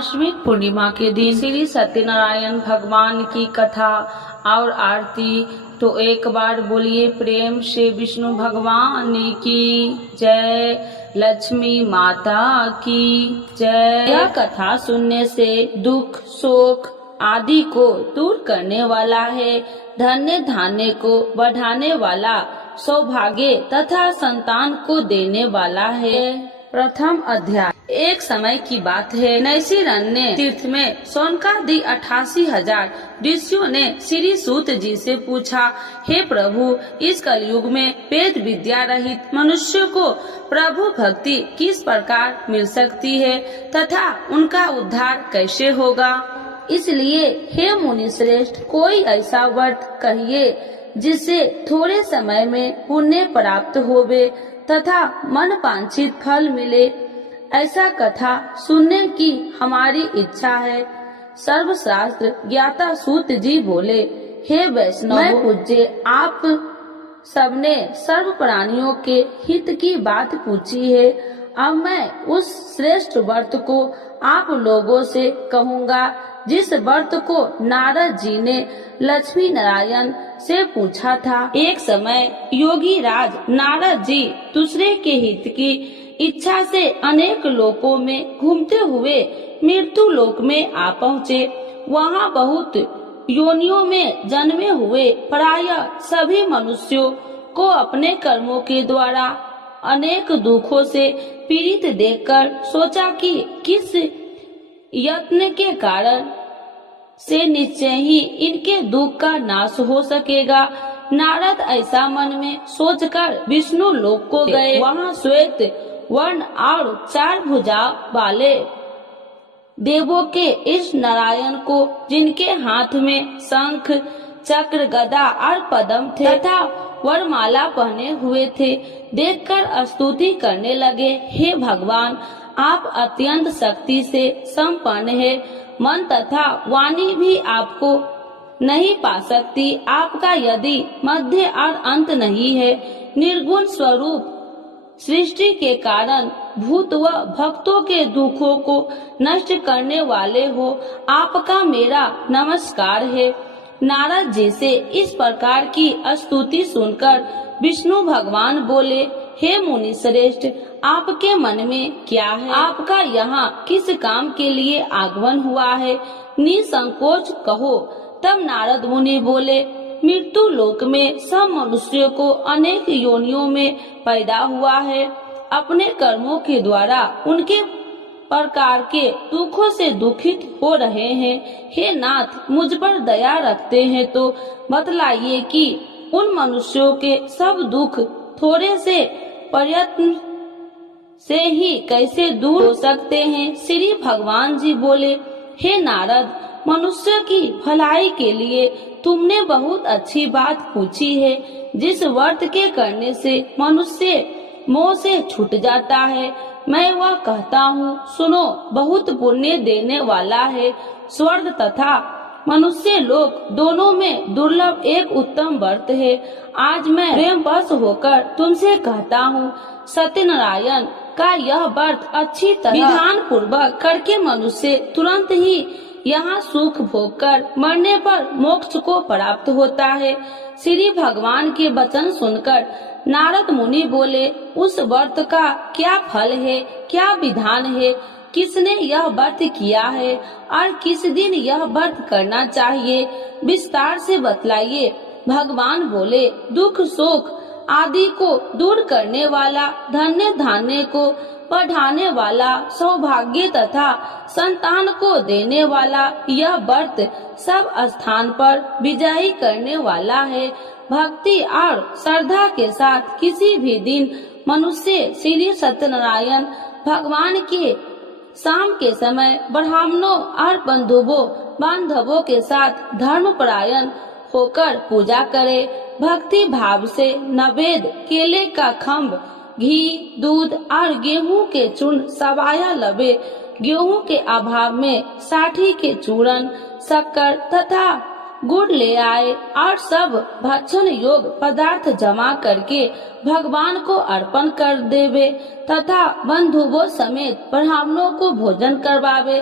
मासमिक पूर्णिमा के दिन श्री सत्यनारायण भगवान की कथा और आरती। तो एक बार बोलिए प्रेम से विष्णु भगवान की जय, लक्ष्मी माता की जय। यह कथा सुनने से दुख शोक आदि को दूर करने वाला है, धन्य धान्य को बढ़ाने वाला, सौभाग्य तथा संतान को देने वाला है। प्रथम अध्याय। एक समय की बात है, नैशिरण्य तीर्थ में शौनकादि 88,000 ऋषियों ने श्री सूत जी से पूछा, हे प्रभु, इस कलयुग में वेद विद्या रहित मनुष्य को प्रभु भक्ति किस प्रकार मिल सकती है तथा उनका उद्धार कैसे होगा। इसलिए हे मुनि श्रेष्ठ, कोई ऐसा व्रत कहिए जिससे थोड़े समय में पुण्य प्राप्त होवे तथा मन वांछित फल मिले। ऐसा कथा सुनने की हमारी इच्छा है। सर्वशास्त्र ज्ञाता सूत जी बोले, हे वैष्णव, मैं पूज्य, आप सबने सर्व प्राणियों के हित की बात पूछी है। अब मैं उस श्रेष्ठ व्रत को आप लोगों से कहूँगा जिस व्रत को नारद जी ने लक्ष्मी नारायण से पूछा था। एक समय योगी राज नारद जी दूसरे के हित की इच्छा से अनेक लोकों में घूमते हुए मृत्यु लोक में आ पहुँचे। वहाँ बहुत योनियों में जन्मे हुए प्रायः सभी मनुष्यों को अपने कर्मों के द्वारा अनेक दुखों से पीड़ित देखकर सोचा कि किस यत्न के कारण से निश्चय ही इनके दुख का नाश हो सकेगा। नारद ऐसा मन में सोचकर विष्णु लोक को गए। वहाँ श्वेत वर्ण और 4 भुजा वाले देवों के इस नारायण को, जिनके हाथ में शंख चक्र गदा और पद्म थे तथा वरमाला पहने हुए थे, देखकर स्तुति करने लगे। हे भगवान, आप अत्यंत शक्ति से संपन्न है, मन तथा वाणी भी आपको नहीं पा सकती। आपका यदि मध्य और अंत नहीं है, निर्गुण स्वरूप सृष्टि के कारण भूत व भक्तों के दुखों को नष्ट करने वाले हो, आपका मेरा नमस्कार है। नारद जी से इस प्रकार की स्तुति सुनकर विष्णु भगवान बोले, हे मुनि श्रेष्ठ, आपके मन में क्या है? आपका यहाँ किस काम के लिए आगमन हुआ है? निसंकोच कहो। तब नारद मुनि बोले, मृत्यु लोक में सब मनुष्यों को अनेक योनियों में पैदा हुआ है। अपने कर्मों के द्वारा उनके प्रकार के दुखों से दुखित हो रहे हैं। हे नाथ, मुझ पर दया रखते हैं तो बतलाइए कि उन मनुष्यों के सब दुख थोड़े से प्रयत्न से ही कैसे दूर हो सकते हैं। श्री भगवान जी बोले, हे नारद, मनुष्य की भलाई के लिए तुमने बहुत अच्छी बात पूछी है। जिस व्रत के करने से मनुष्य मोह से छूट जाता है, मैं वह कहता हूँ, सुनो। बहुत पुण्य देने वाला है। स्वर्ग तथा मनुष्य लोक दोनों में दुर्लभ एक उत्तम व्रत है। आज मैं प्रेम वश होकर तुमसे कहता हूँ, सत्यनारायण का यह व्रत अच्छी तरह विधान पूर्वक करके मनुष्य तुरंत ही यहाँ सुख भोग कर मरने पर मोक्ष को प्राप्त होता है। श्री भगवान के वचन सुनकर नारद मुनि बोले, उस व्रत का क्या फल है, क्या विधान है, किसने यह व्रत किया है और किस दिन यह व्रत करना चाहिए, विस्तार से बतलाइए। भगवान बोले, दुख शोक आदि को दूर करने वाला, धन्य धान्य को बढ़ाने वाला, सौभाग्य तथा संतान को देने वाला यह व्रत सब स्थान पर विजयी करने वाला है। भक्ति और श्रद्धा के साथ किसी भी दिन मनुष्य श्री सत्यनारायण भगवान के शाम के समय ब्राह्मणों और बांधवों के साथ धर्मपरायण होकर पूजा करे। भक्ति भाव से नवेद, केले का खम्भ, घी, दूध और गेहूं के चूर्ण सवाया लबे। गेहूं के अभाव में साठी के चूर्ण, शक्कर तथा गुड़ ले आए और सब भक्षण योग पदार्थ जमा करके भगवान को अर्पण कर देवे तथा बंधुओं समेत ब्राह्मणों को भोजन करवावे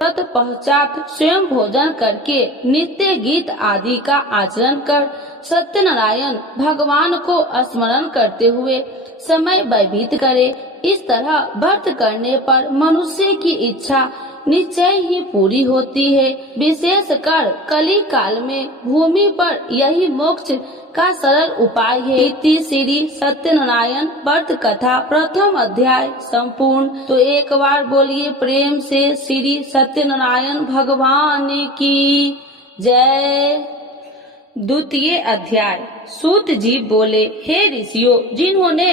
तत्पश्चात स्वयं भोजन करके नित्य गीत आदि का आचरण कर सत्यनारायण भगवान को स्मरण करते हुए समय व्यतीत करे। इस तरह व्रत करने पर मनुष्य की इच्छा निश्चय ही पूरी होती है। विशेषकर कली काल में भूमि पर यही मोक्ष का सरल उपाय है। इति श्री सत्यनारायण व्रत कथा प्रथम अध्याय संपूर्ण। तो एक बार बोलिए प्रेम से श्री सत्यनारायण भगवान की जय। द्वितीय अध्याय। सूत जी बोले, हे ऋषियों, जिन्होंने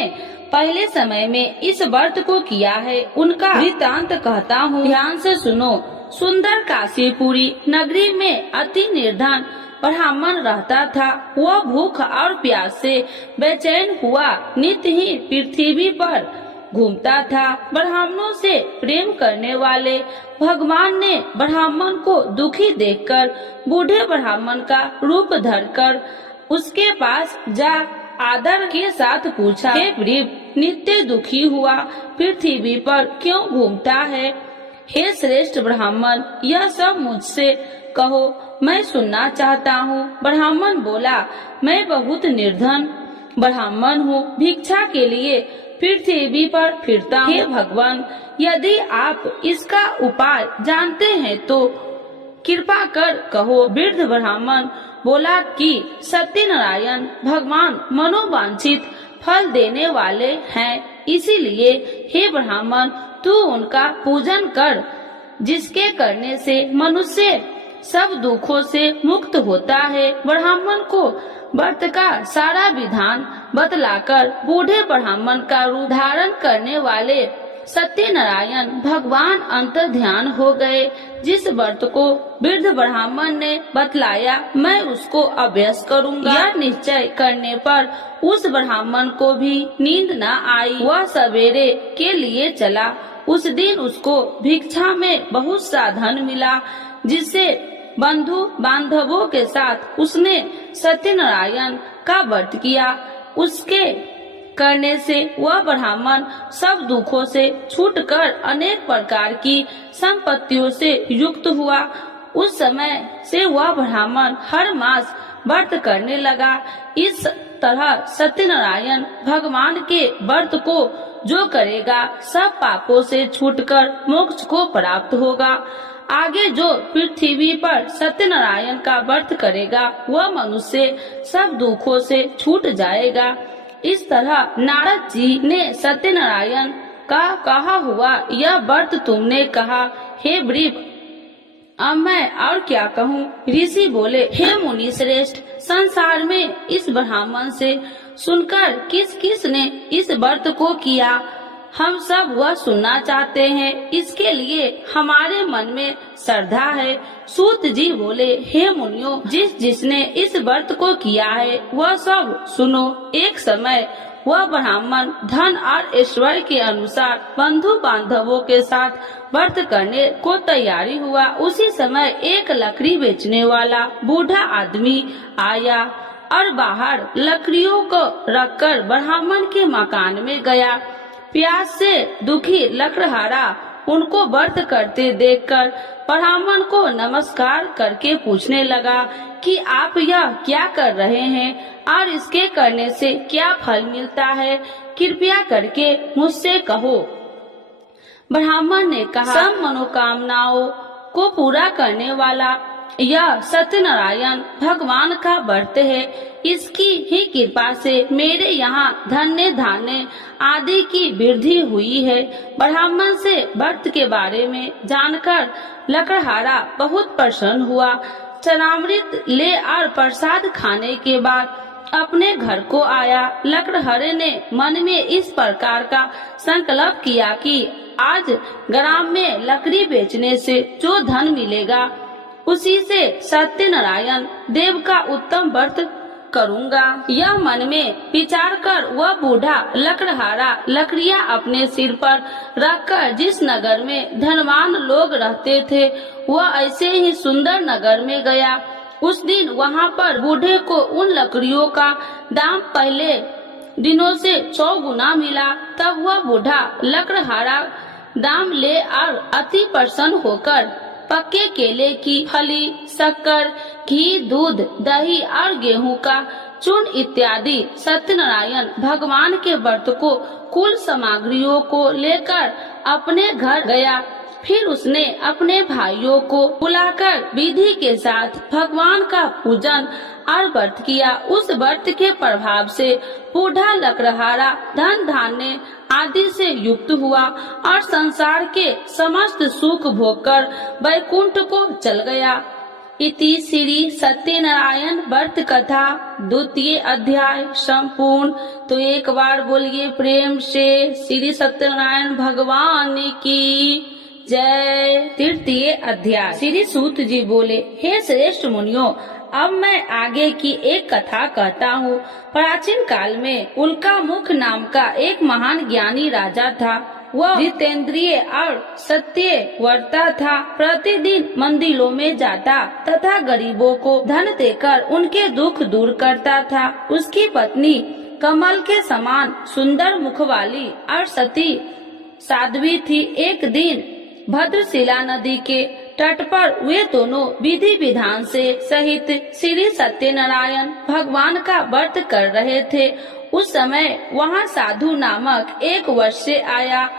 पहले समय में इस व्रत को किया है उनका वृत्तांत कहता हूँ, ध्यान से सुनो। सुंदर काशीपुरी नगरी में अति निर्धन ब्राह्मण रहता था। वह भूख और प्यास से बेचैन हुआ नित्य ही पृथ्वी पर घूमता था। ब्राह्मणों से प्रेम करने वाले भगवान ने ब्राह्मण को दुखी देखकर बूढ़े ब्राह्मण का रूप धरकर उसके पास जा आदर के साथ पूछा, हे गरीब, नित्य दुखी हुआ पृथ्वी पर क्यों घूमता है? हे श्रेष्ठ ब्राह्मण, यह सब मुझसे कहो, मैं सुनना चाहता हूँ। ब्राह्मण बोला, मैं बहुत निर्धन ब्राह्मण हूँ, भिक्षा के लिए पृथ्वी पर फिरता हूँ। हे भगवान, यदि आप इसका उपाय जानते हैं तो कृपा कर कहो। वृद्ध ब्राह्मण बोला कि सत्यनारायण भगवान मनोवांछित फल देने वाले हैं, इसीलिए हे ब्राह्मण, तू उनका पूजन कर, जिसके करने से मनुष्य सब दुखों से मुक्त होता है। ब्राह्मण को व्रत का सारा विधान बतलाकर बूढ़े ब्राह्मण का रूप धारण करने वाले सत्यनारायण भगवान अंतर ध्यान हो गए। जिस व्रत को वृद्ध ब्राह्मण ने बतलाया, मैं उसको अभ्यास करूंगा। यह निश्चय करने पर उस ब्राह्मण को भी नींद न आई। वह सवेरे के लिए चला। उस दिन उसको भिक्षा में बहुत सा धन मिला, जिससे बंधु बांधवों के साथ उसने सत्यनारायण का व्रत किया। उसके करने से वह ब्राह्मण सब दुखों से छूटकर अनेक प्रकार की संपत्तियों से युक्त हुआ। उस समय से वह ब्राह्मण हर मास व्रत करने लगा। इस तरह सत्यनारायण भगवान के व्रत को जो करेगा सब पापों से छूटकर मोक्ष को प्राप्त होगा। आगे जो पृथ्वी पर सत्यनारायण का व्रत करेगा वह मनुष्य सब दुखों से छूट जाएगा। इस तरह नारद जी ने सत्यनारायण का कहा हुआ यह व्रत तुमने कहा, हे वृद्ध, अब मैं और क्या कहूँ? ऋषि बोले, हे मुनि श्रेष्ठ, संसार में इस ब्राह्मण से सुनकर किस किस ने इस व्रत को किया, हम सब वह सुनना चाहते हैं। इसके लिए हमारे मन में श्रद्धा है। सूत जी बोले, हे मुनियों, जिसने इस व्रत को किया है वह सब सुनो। एक समय वह ब्राह्मण धन और ऐश्वर्य के अनुसार बंधु बांधवों के साथ व्रत करने को तैयारी हुआ। उसी समय एक लकड़ी बेचने वाला बूढ़ा आदमी आया और बाहर लकड़ियों को रखकर ब्राह्मण के मकान में गया। प्यास से दुखी लकड़हारा उनको व्रत करते देखकर ब्राह्मण को नमस्कार करके पूछने लगा कि आप यह क्या कर रहे हैं और इसके करने से क्या फल मिलता है, कृपया करके मुझसे कहो। ब्राह्मण ने कहा, सब मनोकामनाओं को पूरा करने वाला यह सत्यनारायण भगवान का व्रत है। इसकी ही कृपा से मेरे यहाँ धन्य धान्य आदि की वृद्धि हुई है। ब्राह्मण से व्रत के बारे में जानकर लकड़हारा बहुत प्रसन्न हुआ। चरणामृत ले और प्रसाद खाने के बाद अपने घर को आया। लकड़हारे ने मन में इस प्रकार का संकल्प किया कि आज ग्राम में लकड़ी बेचने से जो धन मिलेगा उसी से सत्यनारायण देव का उत्तम व्रत करूंगा। यह मन में विचार कर वह बूढ़ा लकड़हारा लकड़ियां अपने सिर पर रखकर जिस नगर में धनवान लोग रहते थे वह ऐसे ही सुंदर नगर में गया। उस दिन वहां पर बूढ़े को उन लकड़ियों का दाम पहले दिनों से 100 गुना मिला। तब वह बूढ़ा लकड़हारा दाम ले और अति प्रसन्न होकर पक्के केले की फली, शक्कर, घी, दूध, दही और गेहूं का चूर्ण इत्यादि सत्यनारायण भगवान के व्रत को कुल सामग्रियों को लेकर अपने घर गया। फिर उसने अपने भाइयों को बुलाकर विधि के साथ भगवान का पूजन और व्रत किया। उस व्रत के प्रभाव से बूढ़ा लकड़हारा धन धान्य आदि से युक्त हुआ और संसार के समस्त सुख भोगकर वैकुंठ को चल गया। इति श्री सत्यनारायण व्रत कथा द्वितीय अध्याय संपूर्ण। तो एक बार बोलिए प्रेम से श्री सत्यनारायण भगवान की जय। तृतीय अध्याय। श्री सूत जी बोले, हे श्रेष्ठ मुनियों, अब मैं आगे की एक कथा कहता हूँ। प्राचीन काल में उल्कामुख नाम का एक महान ज्ञानी राजा था। वह जितेंद्रिय और सत्यव्रता था। प्रतिदिन मंदिरों में जाता तथा गरीबों को धन देकर उनके दुख दूर करता था। उसकी पत्नी कमल के समान सुंदर मुख वाली और सती साध्वी थी। एक दिन भद्रशिला नदी के तट पर वे दोनों विधि विधान से सहित श्री सत्यनारायण भगवान का व्रत कर रहे थे। उस समय वहाँ साधु नामक एक वैश्य आया।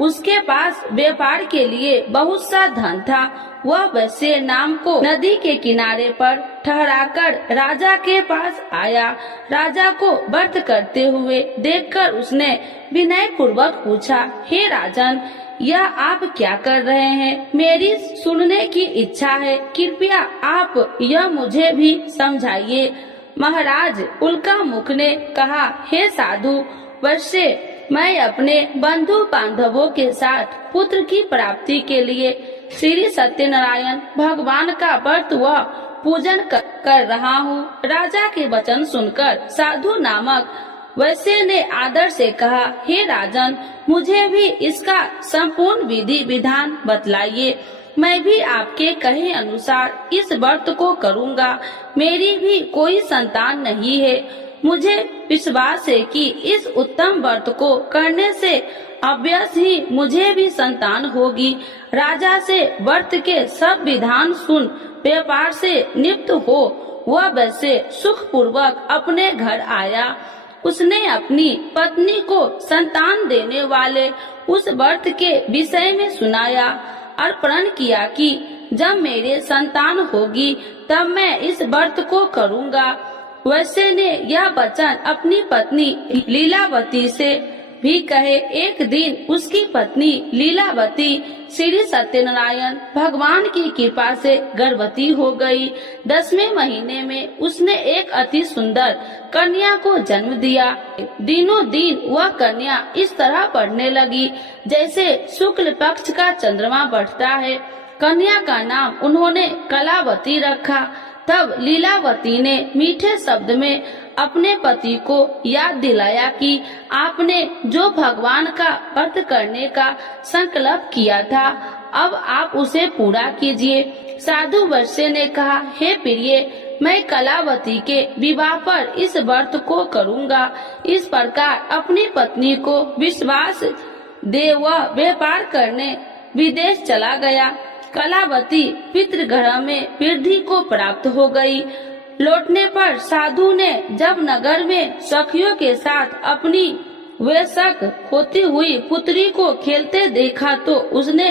उसके पास व्यापार के लिए बहुत सा धन था। वह वैश्य नाम को नदी के किनारे पर ठहराकर राजा के पास आया। राजा को व्रत करते हुए देखकर उसने विनय पूर्वक पूछा, हे राजन, यह आप क्या कर रहे हैं? मेरी सुनने की इच्छा है, कृपया आप यह मुझे भी समझाइए। महाराज उल्कामुख ने कहा, हे साधु वैश्य, मैं अपने बंधु बांधवों के साथ पुत्र की प्राप्ति के लिए श्री सत्यनारायण भगवान का व्रत व पूजन कर रहा हूँ। राजा के वचन सुनकर साधु नामक वैश्य ने आदर से कहा, हे राजन, मुझे भी इसका संपूर्ण विधि विधान बतलाइए। मैं भी आपके कहे अनुसार इस व्रत को करूँगा। मेरी भी कोई संतान नहीं है। मुझे विश्वास है कि इस उत्तम व्रत को करने से अवश्य ही मुझे भी संतान होगी। राजा से व्रत के सब विधान सुन व्यापार से निवृत्त हो वह वैसे सुख पूर्वक अपने घर आया। उसने अपनी पत्नी को संतान देने वाले उस व्रत के विषय में सुनाया और प्रण किया कि जब मेरे संतान होगी तब मैं इस व्रत को करूँगा। वैश्य ने यह वचन अपनी पत्नी लीलावती से भी कहे। एक दिन उसकी पत्नी लीलावती श्री सत्यनारायण भगवान की कृपा से गर्भवती हो गई। 10वें महीने में उसने एक अति सुंदर कन्या को जन्म दिया। दिनों दिन वह कन्या इस तरह बढ़ने लगी जैसे शुक्ल पक्ष का चंद्रमा बढ़ता है। कन्या का नाम उन्होंने कलावती रखा। तब लीलावती ने मीठे शब्द में अपने पति को याद दिलाया कि आपने जो भगवान का व्रत करने का संकल्प किया था, अब आप उसे पूरा कीजिए। साधु वैश्य ने कहा, हे प्रिय, मैं कलावती के विवाह पर इस व्रत को करूँगा। इस प्रकार अपनी पत्नी को विश्वास दे वह व्यापार करने विदेश चला गया। कलावती पितृगृह में वृद्धि को प्राप्त हो गई। लौटने पर साधु ने जब नगर में सखियों के साथ अपनी वयस्क होती हुई पुत्री को खेलते देखा तो उसने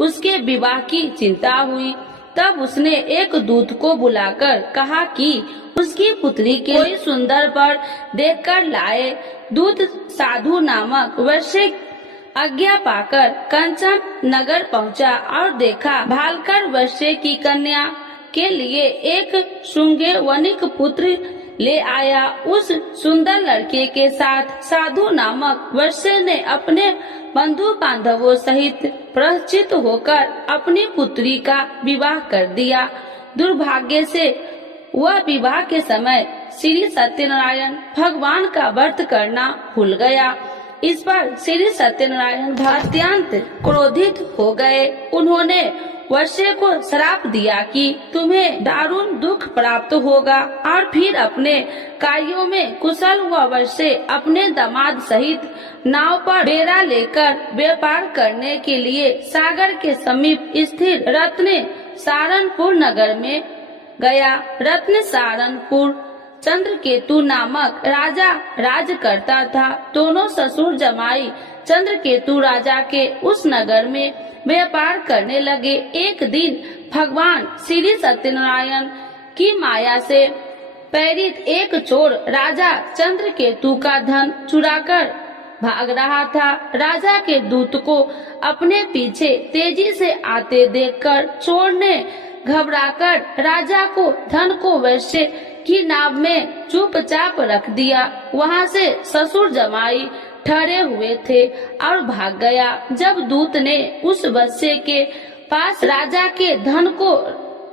उसके विवाह की चिंता हुई। तब उसने एक दूत को बुलाकर कहा कि उसकी पुत्री के कोई सुंदर वर देखकर लाए। दूत साधु नामक वैश्य आज्ञा पाकर कंचन नगर पहुंचा और देखा भालकर वैश्य की कन्या के लिए एक शुंगे वनिक पुत्र ले आया। उस सुंदर लड़के के साथ साधु नामक वैश्य ने अपने बंधु बांधवों सहित प्रचित होकर अपनी पुत्री का विवाह कर दिया। दुर्भाग्य से वह विवाह के समय श्री सत्यनारायण भगवान का व्रत करना भूल गया। इस पर श्री सत्यनारायण अत्यंत क्रोधित हो गए। उन्होंने वैश्य को श्राप दिया कि तुम्हें दारुण दुख प्राप्त होगा और फिर अपने कार्यों में कुशल हुआ वैश्य अपने दामाद सहित नाव पर बेड़ा लेकर व्यापार करने के लिए सागर के समीप स्थिर रत्न सारनपुर नगर में गया। रत्न सारनपुर चंद्रकेतु नामक राजा राज करता था। दोनों ससुर जमाई चंद्रकेतु राजा के उस नगर में व्यापार करने लगे। एक दिन भगवान श्री सत्यनारायण की माया से प्रेरित एक चोर राजा चंद्रकेतु का धन चुराकर भाग रहा था। राजा के दूत को अपने पीछे तेजी से आते देखकर चोर ने घबराकर राजा को धन को वैश्य की नाव में चुपचाप रख दिया। वहाँ से ससुर जमाई ठहरे हुए थे और भाग गया। जब दूत ने उस वैश्य के पास राजा के धन को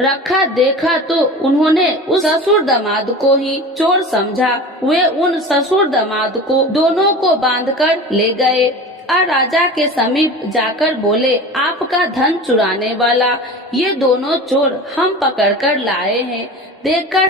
रखा देखा तो उन्होंने उस ससुर दामाद को ही चोर समझा। वे उन ससुर दामाद को दोनों को बांधकर ले गए और राजा के समीप जाकर बोले, आपका धन चुराने वाला ये दोनों चोर हम पकड़कर लाए हैं, देखकर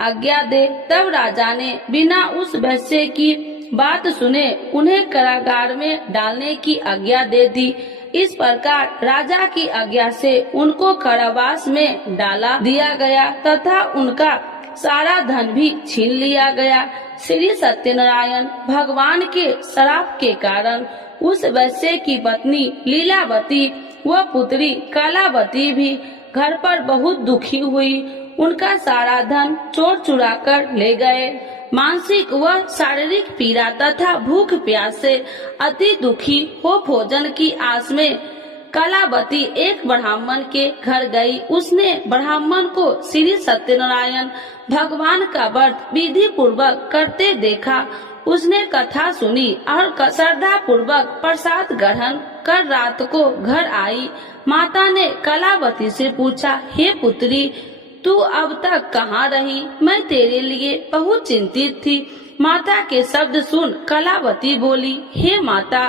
आज्ञा दे। तब राजा ने बिना उस वैश्य की बात सुने उन्हें कारागार में डालने की आज्ञा दे दी। इस प्रकार राजा की आज्ञा से उनको कारावास में डाला दिया गया तथा उनका सारा धन भी छीन लिया गया। श्री सत्यनारायण भगवान के श्राप के कारण उस वैश्य की पत्नी लीलावती व पुत्री कलावती भी घर पर बहुत दुखी हुई। उनका सारा धन चोर चुरा कर ले गए। मानसिक व शारीरिक पीड़ा तथा भूख प्यास से अति दुखी हो भोजन की आस में कलावती एक ब्राह्मण के घर गई। उसने ब्राह्मण को श्री सत्यनारायण भगवान का व्रत विधि पूर्वक करते देखा। उसने कथा सुनी और श्रद्धा पूर्वक प्रसाद ग्रहण कर रात को घर आई। माता ने कलावती से पूछा, हे पुत्री, तू अब तक कहाँ रही? मैं तेरे लिए बहुत चिंतित थी। माता के शब्द सुन कलावती बोली, हे माता,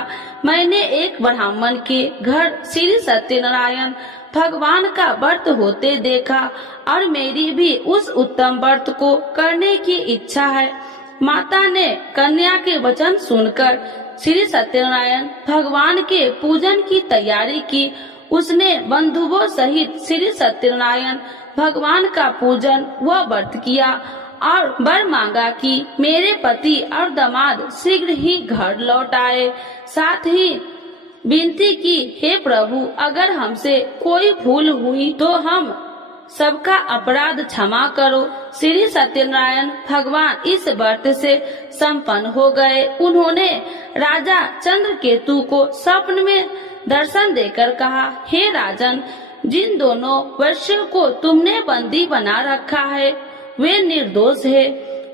मैंने एक ब्राह्मण के घर श्री सत्यनारायण भगवान का व्रत होते देखा और मेरी भी उस उत्तम व्रत को करने की इच्छा है। माता ने कन्या के वचन सुनकर श्री सत्यनारायण भगवान के पूजन की तैयारी की। उसने बंधुओं सहित श्री सत्यनारायण भगवान का पूजन व व्रत किया और वर मांगा कि मेरे पति और दामाद शीघ्र ही घर लौट आए। साथ ही विनती की, हे प्रभु, अगर हमसे कोई भूल हुई तो हम सबका अपराध क्षमा करो। श्री सत्यनारायण भगवान इस व्रत से संपन्न हो गए। उन्होंने राजा चंद्रकेतु को स्वप्न में दर्शन देकर कहा, हे राजन, जिन दोनों वैश्यों को तुमने बंदी बना रखा है वे निर्दोष है।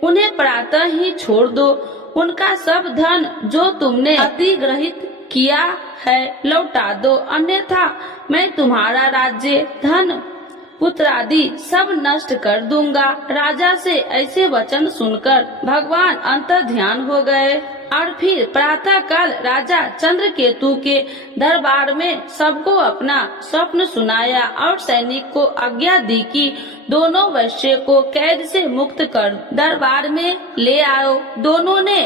उन्हें प्रातः ही छोड़ दो। उनका सब धन जो तुमने अधिग्रहित किया है लौटा दो, अन्यथा मैं तुम्हारा राज्य, धन, पुत्र आदि सब नष्ट कर दूंगा। राजा से ऐसे वचन सुनकर भगवान अंतर्ध्यान हो गए और फिर प्रातः काल राजा चंद्रकेतु के दरबार में सबको अपना स्वप्न सुनाया और सैनिक को आज्ञा दी कि दोनों वैश्य को कैद से मुक्त कर दरबार में ले आओ। दोनों ने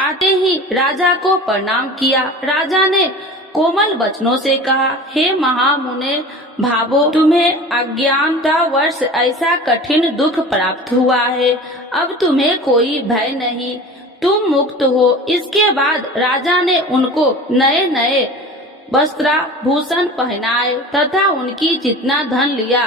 आते ही राजा को प्रणाम किया। राजा ने कोमल वचनों से कहा, हे महामुने भावो, तुम्हें अज्ञानतावश ऐसा कठिन दुख प्राप्त हुआ है। अब तुम्हें कोई भय नहीं, तुम मुक्त हो। इसके बाद राजा ने उनको नए नए वस्त्राभूषण पहनाए तथा उनकी जितना धन लिया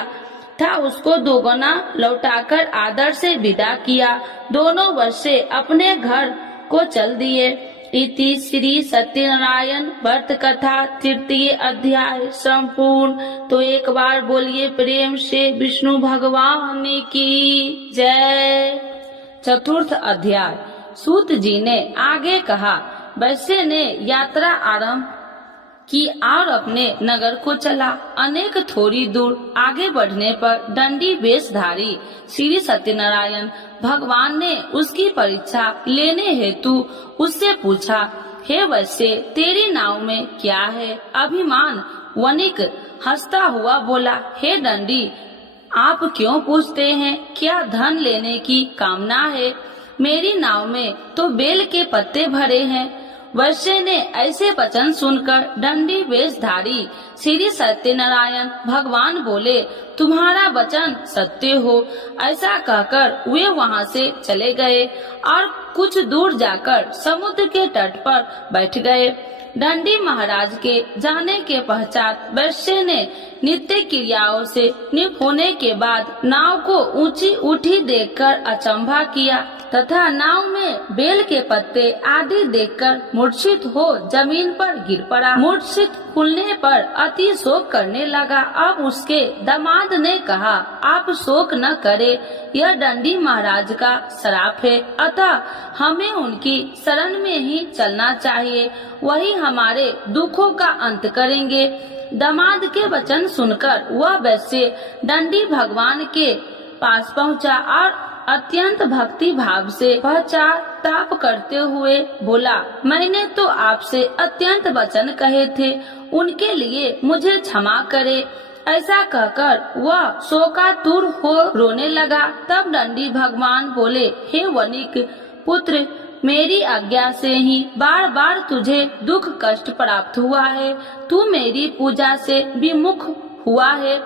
था उसको दोगुना लौटाकर आदर से विदा किया। दोनों वैश्य अपने घर को चल दिए। इति श्री सत्यनारायण व्रत कथा तृतीय अध्याय संपूर्ण। तो एक बार बोलिए प्रेम से विष्णु भगवान की जय। चतुर्थ अध्याय। सूत जी ने आगे कहा, वैश्य ने यात्रा आरंभ की और अपने नगर को चला। अनेक थोड़ी दूर आगे बढ़ने पर दंडी वेशधारी श्री सत्यनारायण भगवान ने उसकी परीक्षा लेने हेतु उससे पूछा, हे वैश्य, तेरी नाव में क्या है? अभिमान वणिक हंसता हुआ बोला, हे दंडी, आप क्यों पूछते हैं? क्या धन लेने की कामना है? मेरी नाव में तो बेल के पत्ते भरे हैं, वैश्य ने ऐसे वचन सुनकर दंडी वेशधारी श्री सत्यनारायण भगवान बोले, तुम्हारा वचन सत्य हो। ऐसा कहकर वे वहाँ से चले गए और कुछ दूर जाकर समुद्र के तट पर बैठ गए। दंडी महाराज के जाने के पश्चात वैश्य ने नित्य क्रियाओं से निपुण होने के बाद नाव को ऊंची उठी देखकर अचंभा किया तथा नाव में बेल के पत्ते आदि देखकर मूर्छित हो जमीन पर गिर पड़ा। मूर्छित खुलने पर अति शोक करने लगा। अब उसके दामाद ने कहा, आप शोक न करे, यह दंडी महाराज का श्राप है, अतः हमें उनकी शरण में ही चलना चाहिए, वही हमारे दुखों का अंत करेंगे। दामाद के वचन सुनकर वह वैश्य दंडी भगवान के पास पहुंचा और अत्यंत भक्ति भाव से पश्चाताप करते हुए बोला, मैंने तो आपसे अत्यंत वचन कहे थे, उनके लिए मुझे क्षमा करे। ऐसा कहकर वह शोकातुर हो रोने लगा। तब दंडी भगवान बोले, हे वनिक पुत्र, मेरी आज्ञा से ही बार बार तुझे दुख कष्ट प्राप्त हुआ है, तू मेरी पूजा से विमुख हुआ है।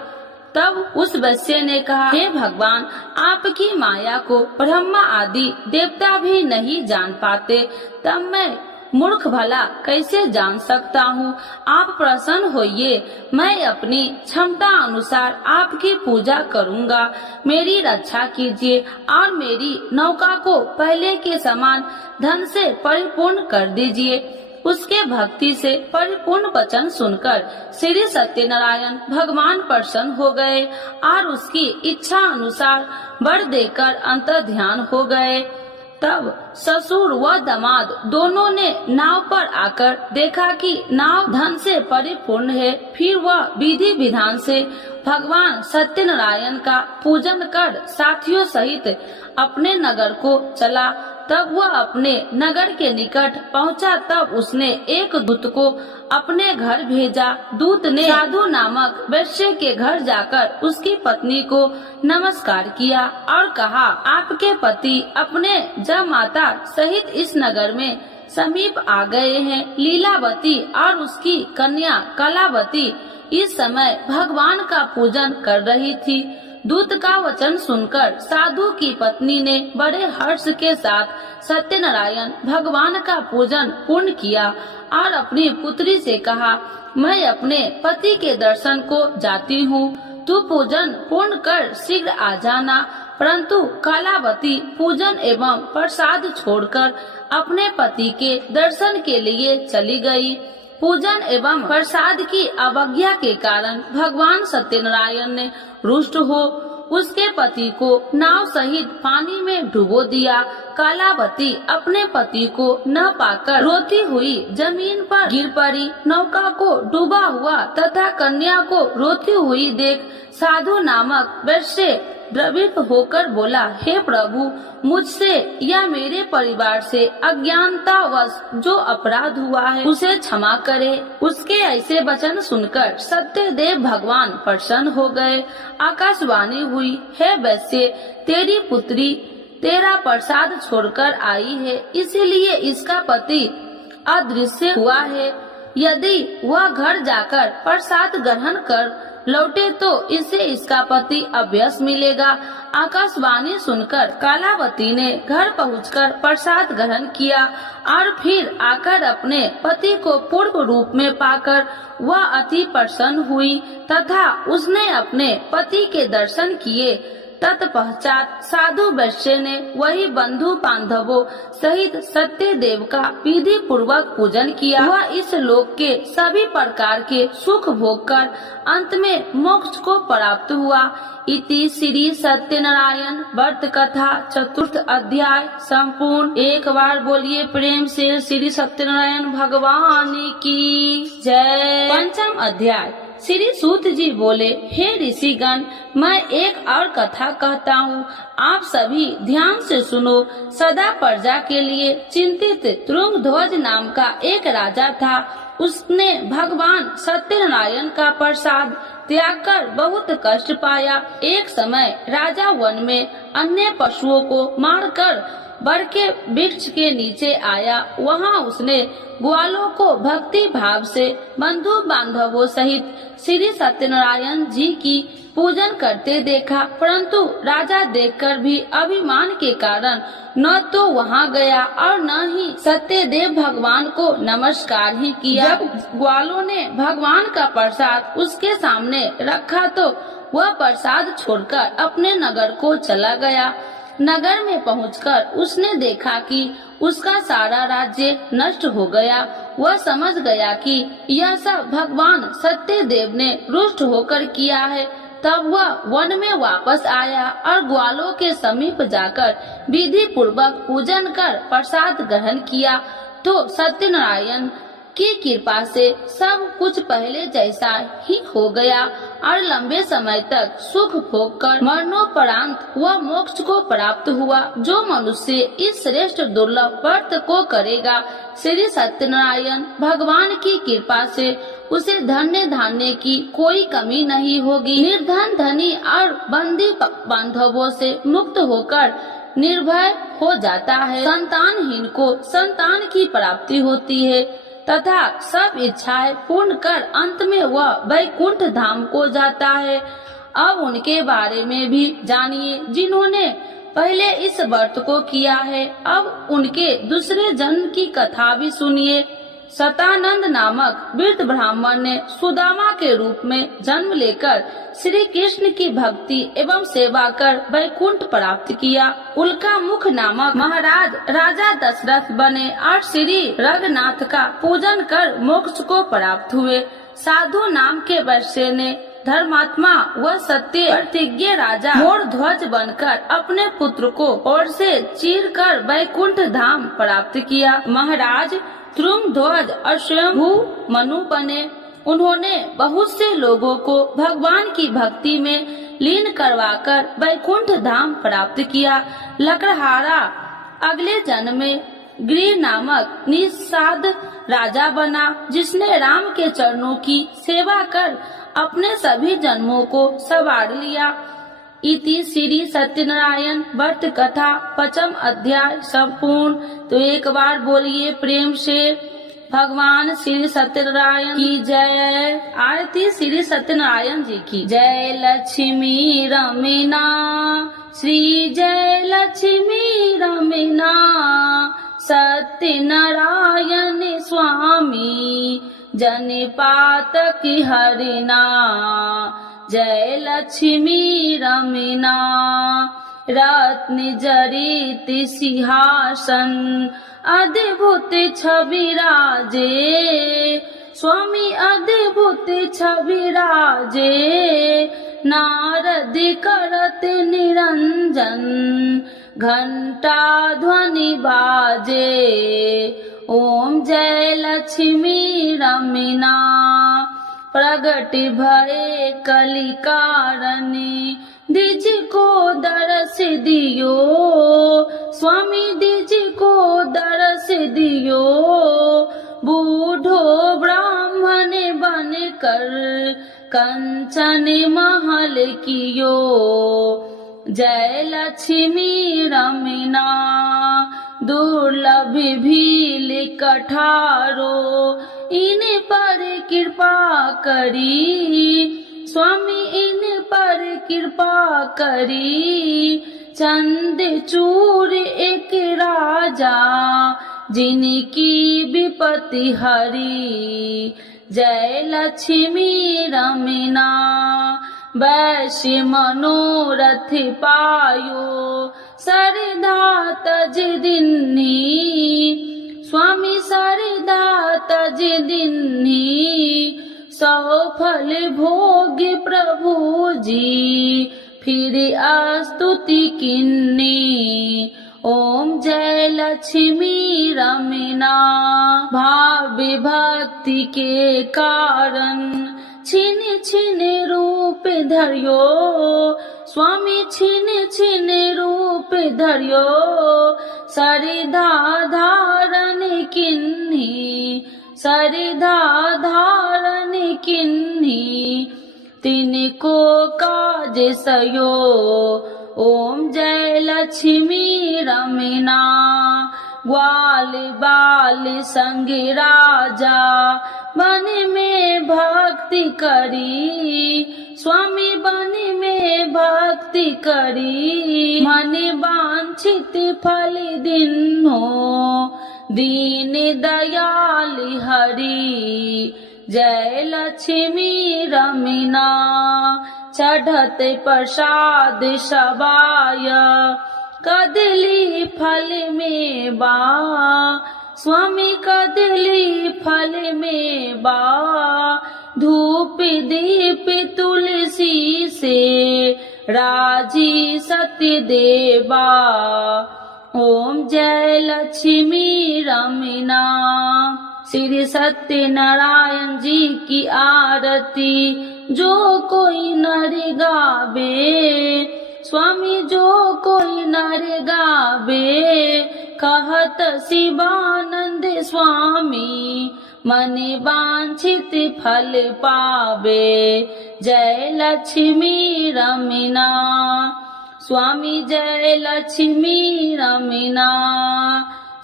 तब उस वैश्य ने कहा, हे भगवान, आपकी माया को ब्रह्मा आदि देवता भी नहीं जान पाते, तब मैं मूर्ख भला कैसे जान सकता हूँ। आप प्रसन्न होइए, मैं अपनी क्षमता अनुसार आपकी पूजा करूँगा। मेरी रक्षा कीजिए और मेरी नौका को पहले के समान धन से परिपूर्ण कर दीजिए। उसके भक्ति से परिपूर्ण वचन सुनकर श्री सत्यनारायण भगवान प्रसन्न हो गए और उसकी इच्छा अनुसार वर देकर अंतर्ध्यान हो गए। तब ससुर व दामाद दोनों ने नाव पर आकर देखा कि नाव धन से परिपूर्ण है। फिर वह विधि विधान से भगवान सत्यनारायण का पूजन कर साथियों सहित अपने नगर को चला। तब वह अपने नगर के निकट पहुंचा। तब उसने एक दूत को अपने घर भेजा। दूत ने साधु नामक वैश्य के घर जाकर उसकी पत्नी को नमस्कार किया और कहा, आपके पति अपने जमाता सहित इस नगर में समीप आ गए हैं। लीलावती और उसकी कन्या कलावती इस समय भगवान का पूजन कर रही थी। दूत का वचन सुनकर साधु की पत्नी ने बड़े हर्ष के साथ सत्यनारायण भगवान का पूजन पूर्ण किया और अपनी पुत्री से कहा, मैं अपने पति के दर्शन को जाती हूँ, तू पूजन पूर्ण कर शीघ्र आ जाना। परंतु कलावती पूजन एवं प्रसाद छोड़कर अपने पति के दर्शन के लिए चली गई। पूजन एवं प्रसाद की अवज्ञा के कारण भगवान सत्यनारायण ने रुष्ट हो उसके पति को नाव सहित पानी में डुबो दिया। कलावती अपने पति को न पाकर रोती हुई जमीन पर गिर पड़ी। नौका को डूबा हुआ तथा कन्या को रोती हुई देख साधु नामक वैश्य द्रवित होकर बोला, हे प्रभु, मुझसे या मेरे परिवार से अज्ञानतावश जो अपराध हुआ है उसे क्षमा करे। उसके ऐसे वचन सुनकर सत्यदेव भगवान प्रसन्न हो गए। आकाशवाणी हुई, हे वैश्य, तेरी पुत्री तेरा प्रसाद छोड़कर आई है, इसीलिए इसका पति अदृश्य हुआ है। यदि वह घर जाकर प्रसाद ग्रहण कर लौटे तो इसे इसका पति अवश्य मिलेगा। आकाशवाणी सुनकर कलावती ने घर पहुंचकर प्रसाद ग्रहण किया और फिर आकर अपने पति को पूर्व रूप में पाकर वह अति प्रसन्न हुई तथा उसने अपने पति के दर्शन किए। तत्पश्चात साधु वैश्य ने वही बंधु बांधवों सहित सत्य देव का विधि पूर्वक पूजन किया। वह इस लोक के सभी प्रकार के सुख भोग कर अंत में मोक्ष को प्राप्त हुआ। इति श्री सत्यनारायण व्रत कथा चतुर्थ अध्याय संपूर्ण। एक बार बोलिए प्रेम से श्री सत्यनारायण भगवान की जय। पंचम अध्याय। श्री सूत जी बोले, हे ऋषिगण, मैं एक और कथा कहता हूँ, आप सभी ध्यान से सुनो। सदा प्रजा के लिए चिंतित तुंगध्वज नाम का एक राजा था। उसने भगवान सत्यनारायण का प्रसाद त्याग कर बहुत कष्ट पाया। एक समय राजा वन में अन्य पशुओं को मारकर बर के वृक्ष के नीचे आया। वहाँ उसने ग्वालों को भक्ति भाव से बंधु बांधवों सहित श्री सत्यनारायण जी की पूजन करते देखा, परंतु राजा देखकर भी अभिमान के कारण न तो वहाँ गया और न ही सत्यदेव भगवान को नमस्कार ही किया। जब ग्वालों ने भगवान का प्रसाद उसके सामने रखा तो वह प्रसाद छोड़कर अपने नगर को चला गया। नगर में पहुंचकर उसने देखा कि उसका सारा राज्य नष्ट हो गया। वह समझ गया कि यह सब भगवान सत्यदेव ने रुष्ट होकर किया है। तब वह वन में वापस आया और ग्वालों के समीप जाकर विधि पूर्वक पूजन कर प्रसाद ग्रहण किया तो सत्यनारायण की कृपा से सब कुछ पहले जैसा ही हो गया और लंबे समय तक सुख भोग कर मरणोपरांत वह मोक्ष को प्राप्त हुआ। जो मनुष्य इस श्रेष्ठ दुर्लभ व्रत को करेगा, श्री सत्यनारायण भगवान की कृपा से उसे धन्य धान्य की कोई कमी नहीं होगी। निर्धन धनी और बंदी बांधवों से मुक्त होकर निर्भय हो जाता है। संतानहीन को संतान की प्राप्ति होती है तथा सब इच्छाएं पूर्ण कर अंत में वह वैकुंठ धाम को जाता है। अब उनके बारे में भी जानिए जिन्होंने पहले इस व्रत को किया है। अब उनके दूसरे जन्म की कथा भी सुनिए। सतानंद नामक वृद्ध ब्राह्मण ने सुदामा के रूप में जन्म लेकर श्री कृष्ण की भक्ति एवं सेवा कर वैकुंठ प्राप्त किया। उल्का मुख नामक महाराज राजा दशरथ बने और श्री रघुनाथ का पूजन कर मोक्ष को प्राप्त हुए। साधु नाम के वैश्य ने धर्मात्मा व सत्य प्रतिज्ञ राजा मोर ध्वज बनकर अपने पुत्र को और से चीर कर वैकुंठ धाम प्राप्त किया। महाराज ध्रुमध्वज और स्वयंभू मनु बने। उन्होंने बहुत से लोगों को भगवान की भक्ति में लीन करवाकर वैकुंठ धाम प्राप्त किया। लकड़हारा अगले जन्म में गृह नामक निषाद राजा बना, जिसने राम के चरणों की सेवा कर अपने सभी जन्मों को संवार लिया। इति श्री सत्यनारायण व्रत कथा 5वां अध्याय संपूर्ण। तो एक बार बोलिए प्रेम से भगवान श्री सत्यनारायण की जय। आरती श्री सत्यनारायण जी की जय। लक्ष्मी रमीना श्री जय लक्ष्मी रमीना सत्यनारायण स्वामी जनिपात की हरिना। जय लक्ष्मी रमीना रत्न जड़ित सिंहासन अद्भुत छवि राजे स्वामी अद्भुत छवि राजे। नारद करत निरंजन घंटा ध्वनि बाजे। ओम जय लक्ष्मी रमीना प्रगट भये कलिकारणी दिज को दरस दियो स्वामी दिज को दरस दियो। बूढ़ो ब्राह्मण बन कर कंचन महल कियो। जय लक्ष्मी रमीना दुर्लभ भील कठारो इन पर कृपा करी स्वामी इन पर कृपा करी। चंद चूर एक राजा जिनकी विपत्ति हरी। जय लक्ष्मी रमीना वैश्य मनोरथ पायो सरदा तज दिन्नी स्वामी सरदा तज दिन्नी। सफल भोग प्रभु जी फिर स्तुति किन्नी। ओम जय लक्ष्मी रमीना भाव भक्ति के कारण छिन छिन रूप धरियो स्वामी छिन छिन रूप धरियो। सरधा धारण किन्ही सरधा धारण किन्ही। तिनको काज सयो ओम जय लक्ष्मी रमीना ग्वाल बाल संग राजा बन में भक्ति करी स्वामी बन में भक्ति करी मन वांछित फल दिन्हो दीन दयाल हरि जय लक्ष्मी रमीना चढ़त प्रसाद सबाय कदली फल में बा स्वामी कदली फल में बा धूप दीप तुलसी से राजी सत्य देवा ओम जय लक्ष्मी रमीना। श्री सत्यनारायण जी की आरती जो कोई नर गावे स्वामी जो कोई नर गावे कहत शिवानंद स्वामी मन वांछित फल पावे जय लक्ष्मी रमीना स्वामी जय लक्ष्मी रमीना।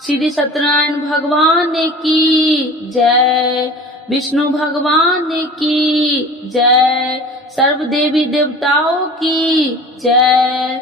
श्री सत्यनारायण भगवान की जय विष्णु भगवान की जय सर्व देवी देवताओं की जय।